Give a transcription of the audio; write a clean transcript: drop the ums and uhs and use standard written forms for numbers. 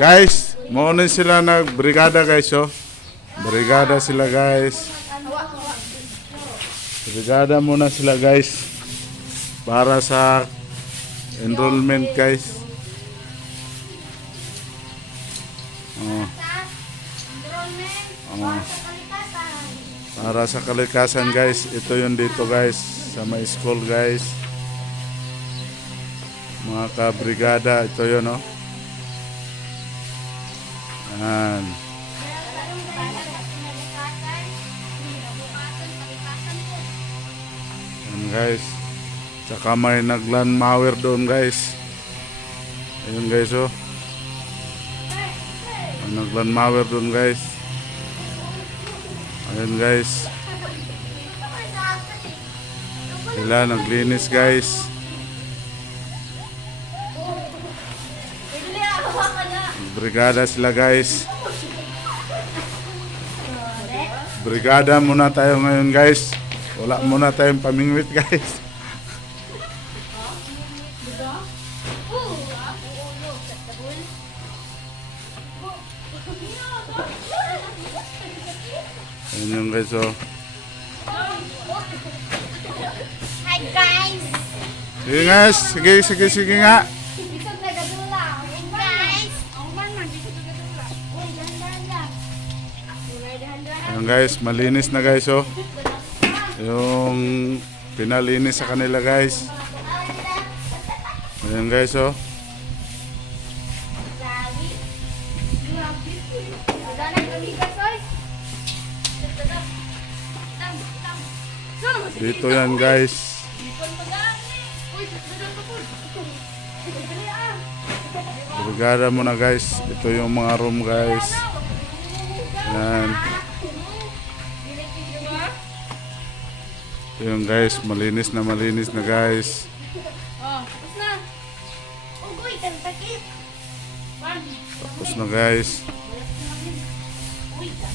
Guys, muna sila nag-brigada guys, oh. Brigada sila guys. Brigada muna sila guys. Para sa enrollment guys. Oh. Oh. Para sa kalikasan guys. Ito yun dito guys. Sa may school guys. Mga ka-brigada. Ito yun, oh. Ayan. Ayan guys. Tsaka may nagland mower doon guys. Ayun guys, oh. May nagland mower doon guys. Ayun guys. Sila naglinis guys. Brigada sila guys. Brigada muna tayo ngayon guys. Wala muna tayong pamingwit guys. Ayan yung guys, oh. Hi guys! Sige guys, sige nga. Bisog na gadula. Hi guys! Ang man man, bisog na gadula. Uy, dahan-dahan lang. Ulay dahan-dahan. Ayan guys, malinis na guys, oh. Yung pinalinis sa kanila guys. Ayan guys, oh. Grabe. Grabe. Dahan kami kasoy. Dito yan guys. Brigada muna guys. Ito yung mga room guys. Yan. Ito yung guys. Malinis na guys. Oh, tapos na. Ugoy, tantakit. Tapos na guys. Uy, tita.